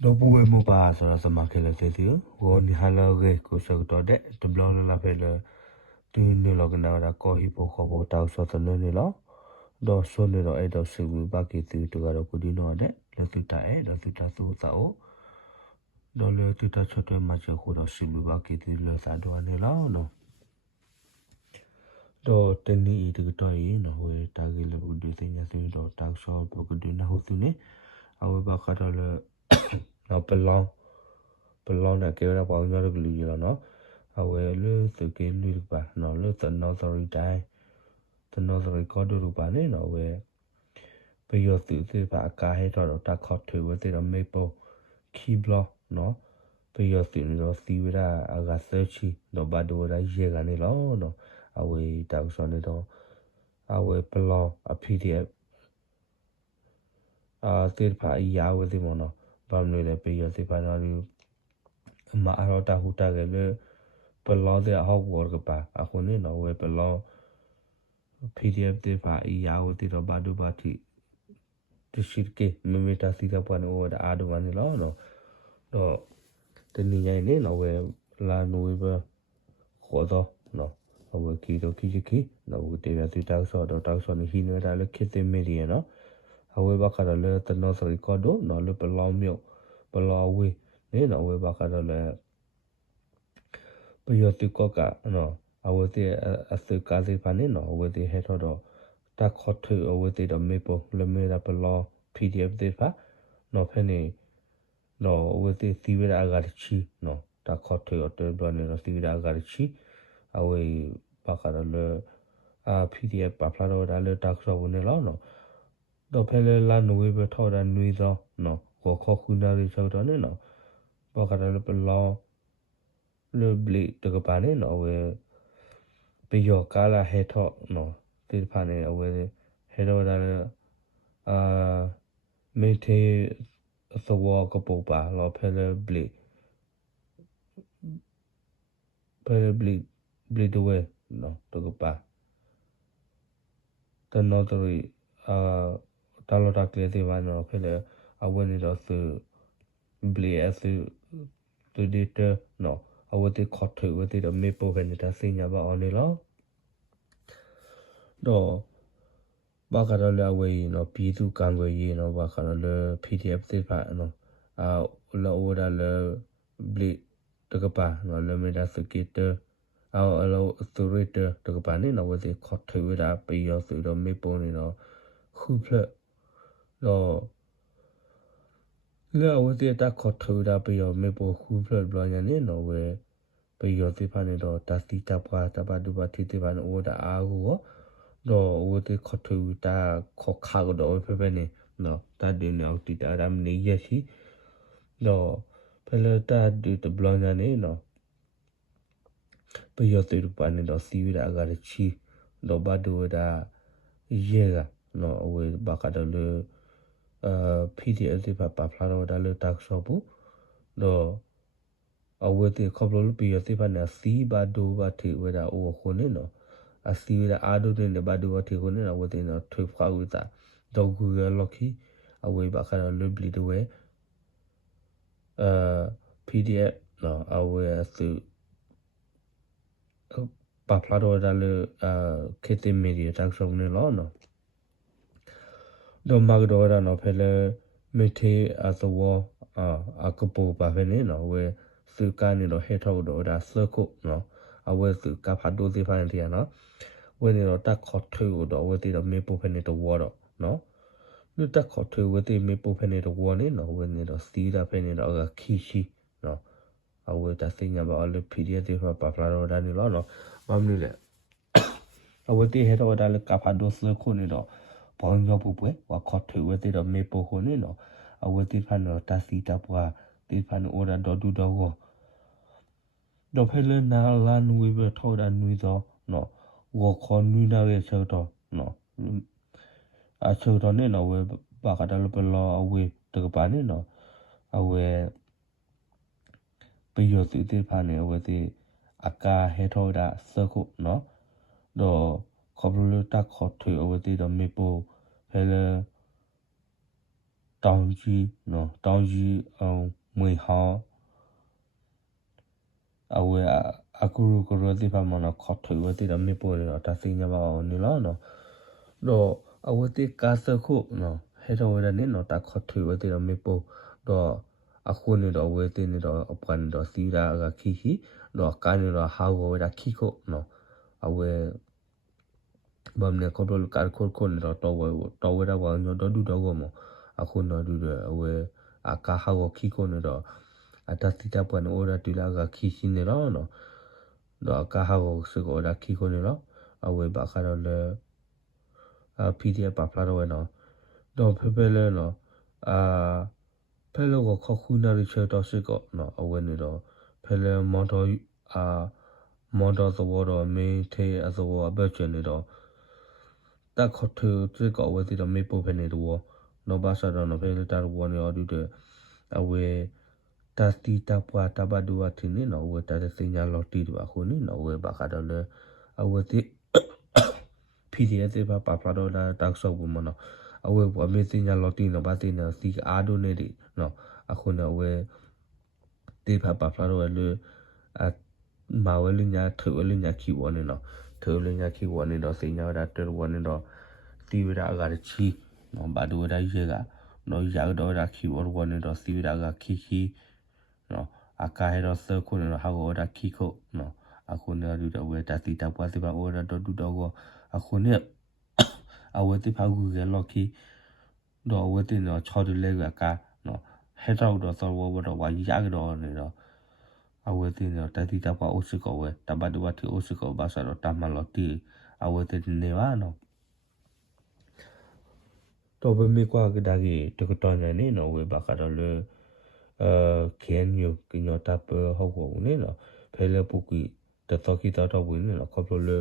Dobu emo ba sora sama kela sesio, wo ni halage ko sagtode, to blon la pele tu ni lo gna ra ko hipo ko bo tau so to ni lo, do so ni lo e do sibu ba ki tu to ga ro ku di no de, le tu ta e do tu ta so sa o, do le tu ta chote ma che ko do sibu ba ki tu le sa do ni lo no. Do teni I tu to I no we ta gi le bu du se nya se do ta so bu ku du na ho tu ni, a we ba ka do le no belong na ke ra ba nya ro lu lo no. Awe lu tu ke lu ba no lu tu no sorry dai tu no sorry ko du ba ne no we pe yo tu tu ba ka he to ta kho tu we tu me po ki blo no pe yo tu no si we ra aga search no ba do ra ye ga ne lo no awe ta so ne do awe belong a pdf a tu ba ya we tu mo no ba mu le pe yo tu ba no lu ma aro ta hu ta ge le belong de ho wo ga ba a ko ne no we belong PDF de ba ya o ti ro ba do ba ti ti shit ke me me ta si da pa no da a do ba ni lo no do te ni nyai ne no we la no we ba ko do no o we ki do ki no we te ya ti ta so ni hi no da le ki te me ri no a we ba ka da le te no so ri ko do no le pa lo myo pa lo we ne no we ba ka da le pa yo ti ko ka no a we te a su ka se pa ne no we te he to do ta kho thu o we te do me po le me ra pa lo PDF de fa no phe ne no we te ti we ra ga chi no ta kho thu o te do ne no ti we ra ga chi a we pa ka le a PDF pa pla do da le ta so ne lo no do phe le la no we be tho da nui do no ko kho khu na ri so do ne no pa ka le pa lo le bli te ka pa ne no we pe yo ka la he tho no ti pa ne we he do da le a me te so wa ko po pa lo phe le bli de we no to ko pa ta no to ri a ta lo ta kle te ba no phe le a we ni do su bli as to de te no a we te kho thu we te do me po phe ni ta se nya ba on ni lo do ba ka do le a we no pi tu kan we yi no ba ka do le PDF te pa no a lo o da le bli to ko pa no le me da su ki te a lo su ri te to ko pa ni no we te kho thu we da pi yo su do me po ni no khu phle do le o te ta kho thu da pi yo me po khu phle blo nya ni no we pi yo te pa ni do ta ti ta pa ta ba du ba ti te ba no o da a go do o te kho thu ta kho kha go do phe phe ni no ta de no ti ta ram ni ye shi do phe le ta di te blo nya ni no pi yo te du pa ni do si wi da ga chi do ba du da ye ga no we ba ka do le PDF တွေပါဖလာတော့ဒါလို့တက်ဆော့ဘူးတော့အဝတ်တွေခေါပလို့ပြီးရသိပါနဲ့စီဘာဒူဘာတီဝဒါအိုခုနေနော်အစီဝဒါအာဒိုတဲ့ဘာဒူဘာတီခုနေနော်ဝတ်တွေနော်ထွေဖာဝတာတော့ဂူရလော်ခီအဝေးပါခါတော့လွတ်ပလီတွေအဲ PDF နော်အဝေးစုပါဖလာတော့ဒါလို့ခေတ်မီဒီယာတက်ဆော့နေလို့နော်တော့မကတော့ရနော်ဖဲလေမေထေအသဝအကပူပါဖဲနေနော်ဝဲစုကနေတော့ဟဲထောက်တော့ဒါစခုနော်အဝဲစုကဖတ်ဒိုစီဖိုင်တီနော်ဝဲနေတော့တက်ခေါ်ထွေတော့ဝဲတီတော့မေပူဖဲနေတော့ဝါတော့နော်လူတက်ခေါ်ထွေဝဲတီမေပူဖဲနေတော့ဝါနေနော်ဝဲနေတော့စီးတာဖဲနေတော့ခီရှိနော်အဝဲတသိညာပါအလူ PDF တွေပါဖလာတော့ဒါနေလို့နော်မမလို့လေအဝဲတီဟဲတော့ဒါလကဖတ်ဒိုစခုနေတော့ဘောင်းရောပူပွဲဝါခေါ်ထွေဝဲတီတော့မေပူခုနေနော်အဝဲတီဖန်တော့တစီတပွားတီဖန်အိုဒါတော့ဒူတော့တော့ဖဲလဲနာလာနွေပဲထောက်တာနွေတော့နော်ဝခေါ်နွေနာရဲ့ဆောတော့နော်အဆောတော့နေနော်ဝဲပါကတလပလောအဝဲတကပါနေနော်အဝဲပြရစီတီဖာနေဝဲတီအကာဟဲထောတာစခုနော်တော့ခေါပလူတက်ခေါ်ထွေအဝဲတီတော့မေပိုဖဲလဲ တောင်ကြီးနော်တောင်ကြီးမွေဟောင်းအဝဲအခုကရတိဖာမနခတ်ထွေဝတိရမေပေါ်ရတာစင်းညပါအောင်နီလောနော်တော့အဝတိကာစခုနော်ဟဲတော်ဝရနေနော်တာခတ်ထွေဝတိရမေပေါ်တော့အခုနေတော့ဝဲတင်နေတော့အပန်တော့စီရာကခီခီတော့ကာနေတော့ဟာဝရခီခုနော်အဝဲဘာမလဲကောတော့ကာခိုခိုနေတော့တော်ဝဲတော့ဝါညတော့ဒူတော့ကောမအခုနော်ဒူတော့အဝဲအကာဟာဝခီခုနေတော့အတတိတပွန်အိုရတူလာကခီရှိနေတော့နော်တော့ကာဟာကိုစကောဒါခီကိုနေတော့အဝဲဘာခါတော့လေPDF ပါဖလာတော့နော်တော့ဖေဖေလဲနော်ဖဲလောကခခုနာရချတော့စကောနော်အဝဲနေတော့ဖဲလဲမော်တော်မော်တော်သဘောတော့မင်းသေးအစောအဘချင်နေတော့တက်ခထစကောဝဲတီတော့မေပိုဖဲနေတော့နော်ဘာသာတော့နော်ဖဲလဲတာဘောနေအော်ဒီတဲ့အဝဲတတိတပွားတဘဒူဝတ်နေနော်ဝဲတတဲ့စညာလော်တီတော့အခုနေနော်ဝဲဘာခါတော့လဲအဝဲတိ PDF ပါပါဖလာတော့တာတောက်ဆောက်ဘူးမနော်အဝဲအမေစညာလော်တီနော်ဘာတင်နော်စီအားဒိုနေဒီနော်အခုနော်ဝဲတေဖာပါဖလာတော့လေအမာဝဲလညာထွေလညာခီဝနေနော်ထွေလညာခီဝနေတော့စညာတာတော်ဝနေတော့တီဝရအကချီနော်ဘာဒူရရေကနော်ရတော့တာခီဝဝနေတော့စီဝရကခီခီနော်အကာဟဲတော့စခုနေတော့ဟာဝတာခီခုနော်အခုနော်ဒီတော့ဝဲတတိတပွားစီပါဝရတော့ဒူတော့ကောအခုနေအဝဲတိဖာကူကလော်ခီတော့ဝဲတင်တော့6တလဲကနော်ဟဲတော့တော့သောဝတော့ဝါရကတော့နေတော့အဝဲတင်တော့တတိတပွားအိုစကောဝဲတဘဒဝတိအိုစကောဘာသာတော့တမလော်တီအဝဲတင်နေဝါနော်တော့ဘမေကွာကဒါကြီးတကတော့နေနော်ဝဲဘာကတော့လေခဲညိုကညတာပဟောဘူးနေနော်ဖဲလေပုကီတတော်ကီတော့ဝင်နေနော်ခေါပလိုလေ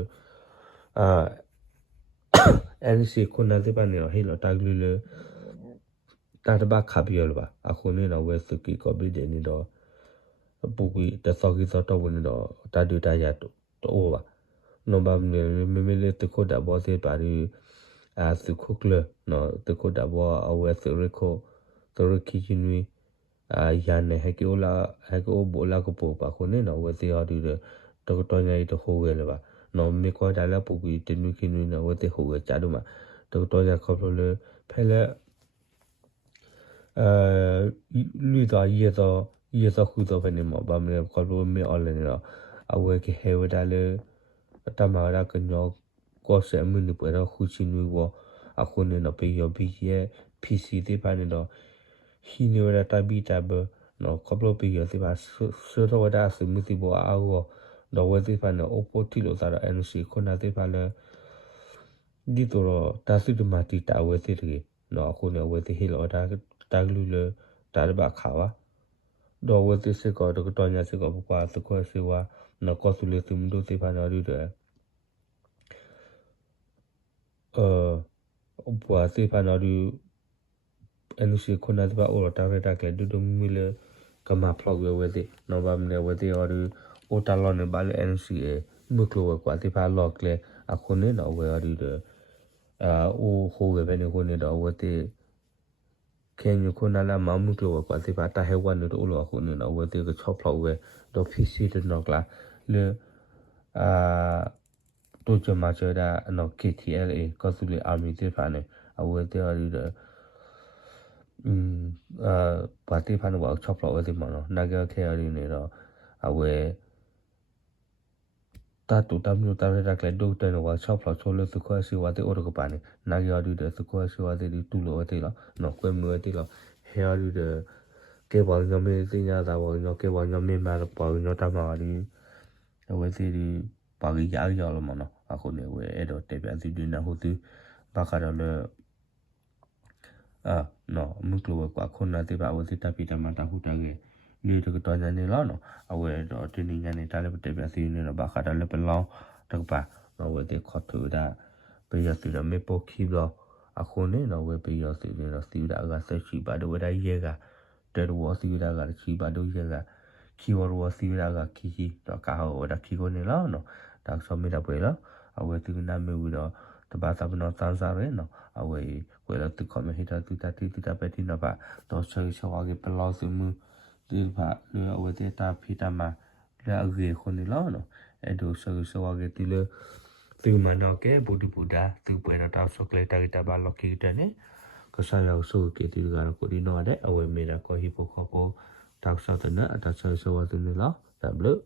NC ခုနတဲ့ပါနေတော့ဟဲ့လို့တာဂလူလေတာတဘာခါပြောလို့ပါအခုနေတော့ဝဲစကီကော်ပီဒေနေတော့ပူကီတသောကီတော့ဝင်နေတော့တာဒူတာရတော့ပါနော်ဘာမေလေတခုဒါဘောစေပါရီစုခုကလနော်တခုဒါဘောအဝဲစရခိုတရခီချီနွီယာနေဟကေအိုလာဟကေအိုဘောလာကပိုပါခုနေနော်ဝဲစီအော်ဒီတော့တော်ညာရီတခိုးဝဲလေပါနော်မေခေါ်ဒါလာပူကီတနွီခင်းနွီနော်ဝဲတေခိုးဝဲကြတော့မှာတော်ညာခေါ်လို့လေဖဲလေလူသားရေတော့ခုတော့ဖဲနေမှာဘာမလဲခေါ်လို့မေအော်လည်းတော့အဝဲကဟဲဝဒါလေတမရာကညောကောဆဲမင်းပွေတော့ခုချီနွေဝအခုနေတော့ပေယောဘီရဲ့ PC တဲ့ပါနေတော့ဟီနေရတာဘီတာဘနော်ခေါပလိုပေယောတဲ့ပါဆိုတော့ဝဒါစမှုတိဘောအောတော့ဝဲတဲ့ပါနော်အပိုတီလို့သာတော့ NC ခုနတဲ့ပါလေဒီတော့တာစုတမတီတာဝဲတဲ့တည်းနော်အခုနေဝဲတဲ့ဟီလောတာတာဂလူလေတာရပါခါဝါတော့ဝဲတဲ့စကောတော့တော်ညာစကောပကွာစကောစီဝါနော်ကောဆူလေသူမတို့တဲ့ပါနော်ဒီတော့ပွာစေဖာနော်ဒီအနုရှိခုနတပါအော်တာရတာကဲဒူဒမီလေကမဖလောက်ဝဲတဲ့နော်ဘာမလဲဝဲတဲ့အော်ဒီအိုတာလောနေပါလေ NCA ဘုကလောကွာတိဖာလောကလေအခုနေနော်ဝဲရီတဲ့အိုခိုးဝဲပဲနေခုနေတော့ဝဲတဲ့ခဲညခုနလာမမှုကလောကွာတိဖာတာဟဲဝနတို့လောခုနေနော်ဝဲတဲ့ကချော့ဖလောက်ဝဲတော့ PC တဲ့နော်ကလာလေတို့ကြမှာချတာနော် KTLA ကောစုလေအာမီတိဖာနေအဝဲတဲ့ရီတဲ့ပါတိဖာနော်ချော့ဖလောက်ဝဲတိမနော်နာဂခဲရီနေတော့အဝဲတာတူတမျိုးတာရတာကလေဒုတ်တဲ့နော်ချော့ဖလောက်ချိုးလို့စခွဲစီဝါတဲ့အော်ကပါနေနာဂရရီတဲ့စခွဲစီဝါတဲ့တူလို့ဝဲတိလားနော်ကွဲမွေးတိလားဟဲရီတဲ့ကေဘောညမေစညာသာဘောညကေဘောညမေမာပေါ်ညတမာရီဝဲစီဒီပါကြီးရရလို့မနော်အခုနေဝဲအဲ့တော့တေပြန်စီဒီနာဟုတ်သူဘာခါတော့လေနော်မုကလောကွာခုနတဲ့ပါဝစီတပိတမတာဟုတ်တယ်နေတော့တော်နေလားနော်အဝဲတော့တင်းနေနေတာလည်းတေပြန်စီနေတော့ဘာခါတော့လေပလောင်းတော့ပါနော်ဝဲတဲ့ခေါ်ထူတာပေးရစီတော့မေပိုခီတော့အခုနေတော့ဝဲပေးရစီနေတော့စီတာကဆက်ရှိပါတော့ဝဲတိုင်းရဲကတဲတော့စီတာကချီပါတော့ရဲကခီဝရဝစီတာကခီတော့ကာဟောဒါခီကိုနေလားနော်ဒါဆိုမိတာပွဲလားအဝဲသူနာမေဝီတော့ the bath of no tanzareno, away, where the commander to that bettina ba, those choice of all the pelos to move, do pa, with the tap pitama, the agree honilano, and do so I get the through Manoke, Buddha, through Buena chocolate, Taba Lokitane, because I also get you got a good know that, away made a cohipo couple, talk southern, that's also was in the law, that blue.